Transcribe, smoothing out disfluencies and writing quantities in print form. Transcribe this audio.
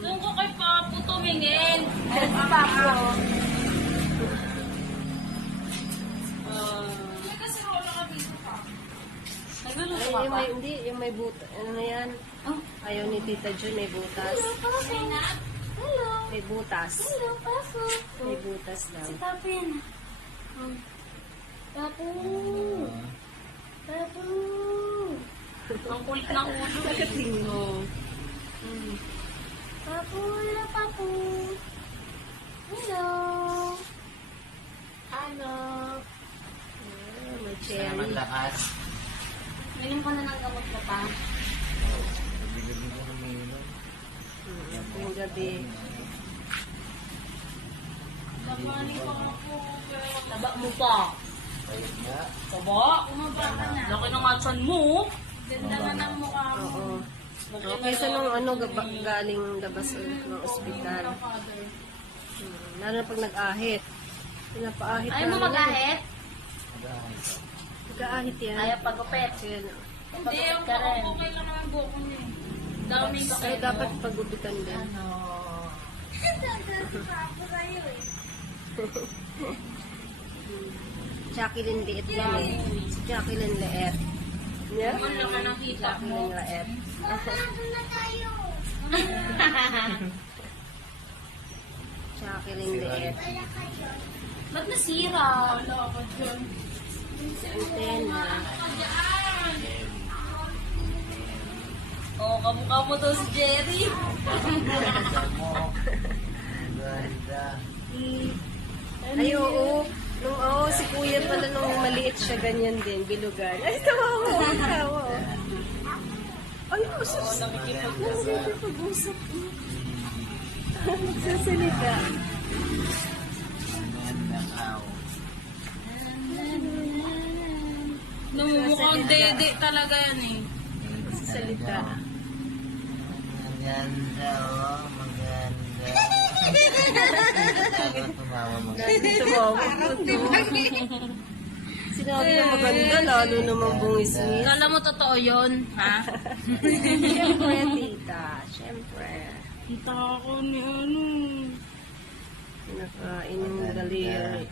Doon ko kay Papo tumingin. Ay, si Papo. May kasirola ka dito pa. Nagluluto Ay, ka yung pa? hindi, yung may butas. Ano na yan? Oh. Ayaw ni Tita Jun, may butas. Hello. May butas. Hello, Papo. May butas daw. Si Tapin. Papo. Papo. Ang kulit ng ulo. Nakatingin. Papo, hello, Papo. Hello. Ano? May Kaya cherry. malakas. Minim ko na ng gamot mo pa. Gabi-gabi ko umiinom. Yung gabi. Lamani pa ako. Taba mo pa. Ayun nga. Taba? Umaba ka na. Laki ng atsan mo. Ganda nga ng mukha mo. Oo. Okay, sa nung ano, galing labas ulit ng ospital. Lalo na pag nag-ahit. Pinapaahit Ayaw mo namin yan. mag-ahit? Mag-ahit ako. Nag-aahit yan. Ayaw pagupit. Kaya, Hindi, ang ka rin. okay lang ang buhok niya. Dami ka ay, dapat pagupitan din. Ano? Jacqueline Liet yan eh. Si Jacqueline Liet. Yeah? Man lang ang nakita mo. Jacqueline Liet. Jacqueline Liet. Ba't nasira? Wala ka dyan. Si Antena. Oo, kamukha mo to si Jerry. Ganda mo. Ganda. Ay, oo. Si kuya pala nung maliit siya, ganyan din, bilugan. Ay, tawa ko. Tawa. Ay, usap. Nakikipag-usap. Nagsasalita. Ganda ka. Namumukhang dede talaga yan eh. Salita. Maganda, oh. Maganda. Ako tumawa mo. Tumawa ko. Sinabi na maganda, lalo namang bungis-ngis. Kala mo totoo yun, ha? Siyempre, tita. Siyempre. Kita ako ni ano. Pinakain yung daliri.